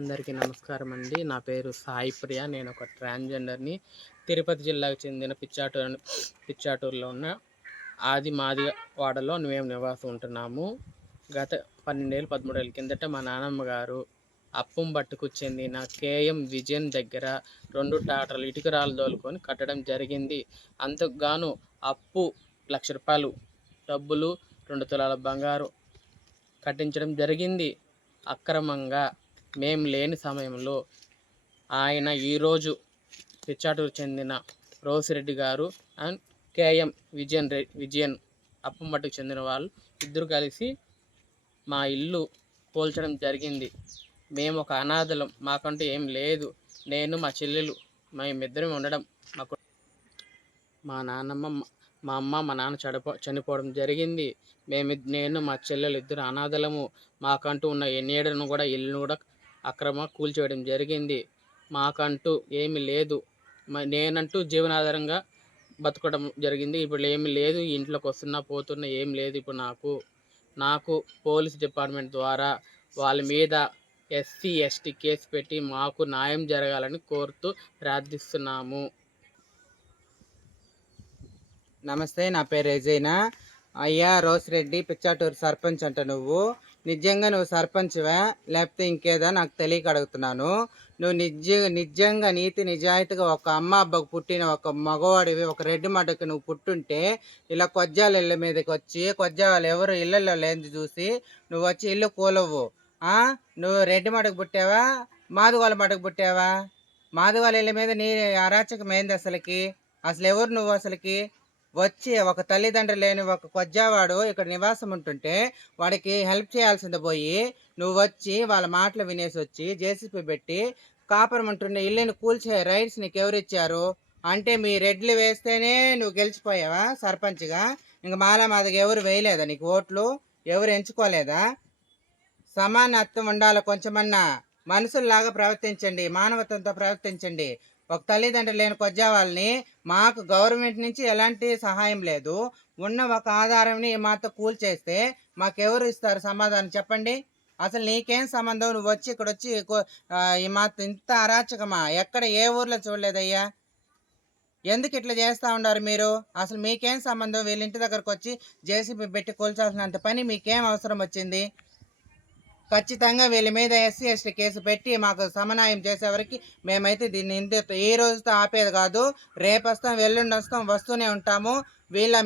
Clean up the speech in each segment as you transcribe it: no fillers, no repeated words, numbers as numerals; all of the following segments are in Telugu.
అందరికీ నమస్కారం అండి. నా పేరు సాయి ప్రియ. నేను ఒక ట్రాన్స్‌జెండర్‌ని. తిరుపతి జిల్లాకు చెందిన పిచ్చాటూరులో ఉన్న ఆది మాది వాడలో మేము నివాసం ఉంటున్నాము. గత 12 ఏళ్ళు, 13 ఏళ్ళ కిందట మా నానమ్మ గారు అప్పంబట్టుకు చెందిన కేఎం విజయన్ దగ్గర 2 ట్రాక్టర్లు ఇటుకరాళ్ళు తోలుకొని కట్టడం జరిగింది. అందుకు గాను అప్పు ₹1,00,000 డబ్బులు, 2 తులాల బంగారు కట్టించడం జరిగింది. అక్రమంగా మేము లేని సమయంలో ఆయన ఈరోజు పిచ్చాటూరు చెందిన రోసిరెడ్డి గారు అండ్ కేఎం విజయన్ అప్పంబట్టుకు చెందిన వాళ్ళు ఇద్దరు కలిసి మా ఇల్లు కూల్చడం జరిగింది. మేము ఒక అనాథలం, మాకంటూ ఏం లేదు. నేను మా చెల్లెలు మేమిద్దరం ఉండడం. మా నాన్నమ్మ, మా అమ్మ, మా నాన్న చనిపోవడం జరిగింది. నేను మా చెల్లెలు ఇద్దరు అనాథలము. మాకంటూ ఉన్న నీడను కూడా, ఇల్లును కూడా అక్రమ కూల్చేయడం జరిగింది. మాకంటూ ఏమి లేదు. నేనంటూ జీవనాధారంగా బతకడం జరిగింది. ఇప్పుడు ఏమి లేదు. ఇంట్లోకి వస్తున్నా పోతున్నా ఏం లేదు. ఇప్పుడు నాకు పోలీస్ డిపార్ట్మెంట్ ద్వారా వాళ్ళ మీద ఎస్సీ ఎస్టీ కేసు పెట్టి మాకు న్యాయం జరగాలని కోరుతూ ప్రార్థిస్తున్నాము. నమస్తే, నా పేరు రెజైనా. అయ్యా రోసిరెడ్డి, పిచ్చాటూరు సర్పంచ్ అంట. నువ్వు నిజంగా సర్పంచ్వా లేకపోతే ఇంకేదా నాకు తెలియక అడుగుతున్నాను. నువ్వు నిజంగా నీతి నిజాయితీగా ఒక అమ్మ అబ్బకు పుట్టిన ఒక మగవాడివి, ఒక రెడ్డి మడ్డకి నువ్వు పుట్టుంటే ఇలా కొజ్జాల ఇళ్ళ మీదకి వచ్చి, కొజ్జాలు ఎవరు ఇళ్ళల్లో లేని చూసి నువ్వు వచ్చి ఇల్లు కూలవు. నువ్వు రెడ్డి మడకు పుట్టావా, మాదిగోళ్ళ మడకు పుట్టావా? మాదిగోళ్ళ ఇళ్ళ మీద నీ అరాచకం ఏంది అసలుకి? అసలు ఎవరు నువ్వు అసలుకి? వచ్చి ఒక తల్లిదండ్రులు లేని ఒక కొజ్జావాడు ఇక్కడ నివాసం ఉంటుంటే వాడికి హెల్ప్ చేయాల్సింది పోయి నువ్వు వచ్చి వాళ్ళ మాటలు వినేసి వచ్చి జేసీపీ పెట్టి కాపురం ఉంటుండే ఇల్లుని కూల్చే రైట్స్ నీకు ఎవరిచ్చారు? అంటే మీ రెడ్లు వేస్తేనే నువ్వు గెలిచిపోయావా సర్పంచ్గా? ఇంక మాదిగా ఎవరు వేయలేదా నీకు ఓట్లు? ఎవరు ఎంచుకోలేదా? సమానత్వం ఉండాలి. కొంచెమన్నా మనుషుల్లాగా ప్రవర్తించండి, మానవత్వంతో ప్రవర్తించండి. ఒక తల్లిదండ్రులు లేని కొజ్జా వాళ్ళని మాకు గవర్నమెంట్ నుంచి ఎలాంటి సహాయం లేదు. ఉన్న ఒక ఆధారంని మాతో కూల్చేస్తే మాకెవరు ఇస్తారు సమాధానం చెప్పండి? అసలు నీకేం సంబంధం? నువ్వు వచ్చి ఇక్కడ వచ్చి ఈ మాతో ఇంత అరాచకమా? ఎక్కడ ఏ ఊర్లో చూడలేదయ్యా. ఎందుకు ఇట్లా చేస్తూ ఉన్నారు మీరు? అసలు మీకేం సంబంధం? వీళ్ళ ఇంటి దగ్గరకు వచ్చి జేసీబీ పెట్టి కూల్చాల్సినంత పని మీకేం అవసరం వచ్చింది? ఖచ్చితంగా వీళ్ళ మీద ఎస్సీ ఎస్టీ కేసు పెట్టి మాకు సమన్వయం చేసేవరకు మేమైతే దీన్ని ఈ రోజుతో ఆపేది కాదు. రేపు వస్తాం, ఎల్లుండి వస్తాం, వస్తూనే ఉంటాము.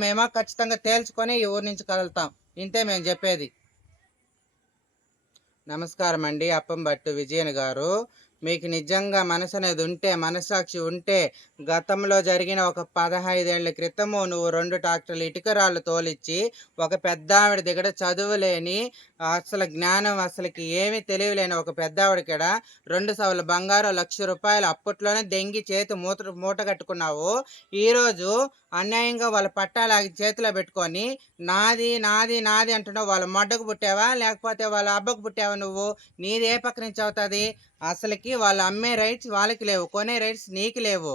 మేము ఖచ్చితంగా తేల్చుకొని ఈ ఊరి నుంచి కదులుతాం. ఇంతే మేము చెప్పేది. నమస్కారం అండి. అప్పంబట్టు విజయన్ గారు, మీకు నిజంగా మనసు అనేది ఉంటే, మనస్సాక్షి ఉంటే, గతంలో జరిగిన ఒక 15 ఏళ్ల క్రితము నువ్వు 2 ట్రాక్టర్లు ఇటుకరాళ్ళు తోలిచ్చి ఒక పెద్ద ఆవిడ దగ్గర చదువులేని, అసలు జ్ఞానం అసలుకి ఏమీ తెలియలేని ఒక పెద్ద ఆవిడకడ 2 సవర్ల బంగారం, ₹1,00,000 అప్పట్లోనే దెంగి చేతి మూట కట్టుకున్నావు. ఈరోజు అన్యాయంగా వాళ్ళ పట్టాలాగి చేతిలో పెట్టుకొని నాది నాది నాది అంటున్నావు. వాళ్ళ మొడ్డకు పుట్టావా లేకపోతే వాళ్ళ అబ్బకు పుట్టావా? నువ్వు నీది ఏ పక్క నుంచి అవుతుంది? అసలుకి వాళ్ళు అమ్మే రైట్స్ వాళ్ళకి లేవు, కొనే రైట్స్ నీకు లేవు.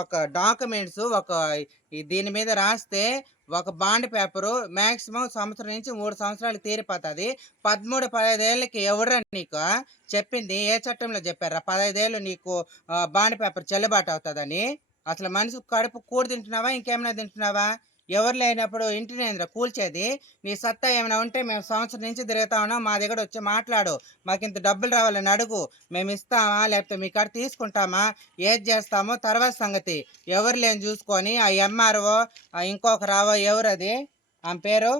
ఒక డాక్యుమెంట్స్ దీని మీద రాస్తే ఒక బాండ్ పేపరు మ్యాక్సిమం సంవత్సరం నుంచి 3 సంవత్సరాలు తీరిపోతుంది. 13-15 ఏళ్ళకి ఎవడరా నీకు చెప్పింది? ఏ చట్టంలో చెప్పారా 15 ఏళ్ళు నీకు బాండ్ పేపర్ చెల్లుబాటు అవుతుందని? అసలు మనిషి కడుపు కూడి తింటున్నావా, ఇంకేమైనా తింటున్నావా? ఎవరు లేనప్పుడు ఇంటిని ఏంద్రా కూల్చేది? నీ సత్తా ఏమైనా ఉంటే మేము సంవత్సరం నుంచి తిరుగుతా ఉన్నాం, మా దగ్గర వచ్చి మాట్లాడు. మాకు ఇంత డబ్బులు రావాలని అడుగు, మేము ఇస్తామా లేకపోతే మీ కాడ తీసుకుంటామా, ఏది చేస్తామో తర్వాత సంగతి. ఎవరు లేని చూసుకొని ఆ ఎంఆర్ఓ ఇంకొక రావో ఎవరది ఆమె పేరు,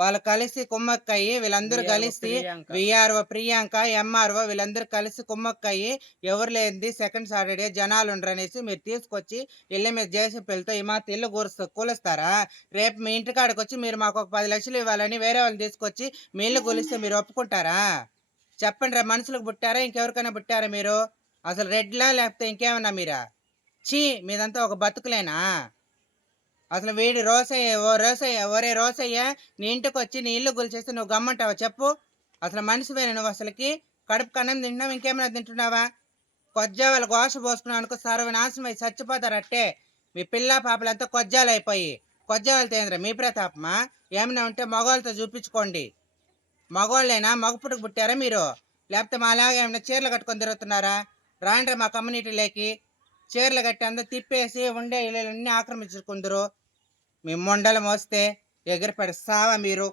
వాళ్ళు కలిసి కుమ్మక్కయ్యి వీళ్ళందరూ కలిసి విఆర్ఓ ప్రియాంక, ఎంఆర్ఓ వీళ్ళందరూ కలిసి కుమ్మక్కయ్యి ఎవరు లేనిది సెకండ్ సాటర్డే జనాలు ఉండరనేసి మీరు తీసుకొచ్చి ఇళ్ళ మీద జేసీపీలతో ఈ మాత్రం ఇల్లు కూలుస్తారా? రేపు మీ ఇంటికాడికి వచ్చి మీరు మాకు ఒక 10 లక్షలు ఇవ్వాలని వేరే వాళ్ళు తీసుకొచ్చి మీ ఇల్లు కూలిస్తే మీరు ఒప్పుకుంటారా? చెప్పండి. రా మనుషులకు పుట్టారా ఇంకెవరికైనా పుట్టారా మీరు? అసలు రెడ్లా లేకపోతే ఇంకేమన్నా మీరా? మీదంతా ఒక బతుకులేనా? అసలు వీడి ఒరే రోసయ్య, నీ ఇంటికి వచ్చి నీ ఇల్లు కూల్చేస్తే నువ్వు గమ్మంటావా చెప్పు? అసలు మనిషివేనా నువ్వు? అసలుకి కడుపు కన్నం తింటున్నావు, ఇంకేమైనా తింటున్నావా? కొజ్జావాళ్ళు గోష పోసుకున్నావు అనుకో సర్వనాశనం అయి చచ్చిపోతారు అట్టే. మీ పిల్ల పాపలంతా కొజ్జాలు అయిపోయి. కొజ్జావాళ్ళు తేంద్ర మీ ప్రతాపమా? ఏమైనా ఉంటే మగవాళ్ళతో చూపించుకోండి. మగవాళ్ళైనా మగపుట్టుకు పుట్టారా మీరు? లేకపోతే మా అలాగే ఏమైనా చీరలు కట్టుకొని తిరుగుతున్నారా? రాండ్రా మా కమ్యూనిటీలోకి. చీరలు కట్టి అందరూ తిప్పేసి ఉండే ఇళ్ళన్నీ ఆక్రమించుకుందరు. మీ మొండలు మోస్తే ఎగిరిపడి సావా మీరు.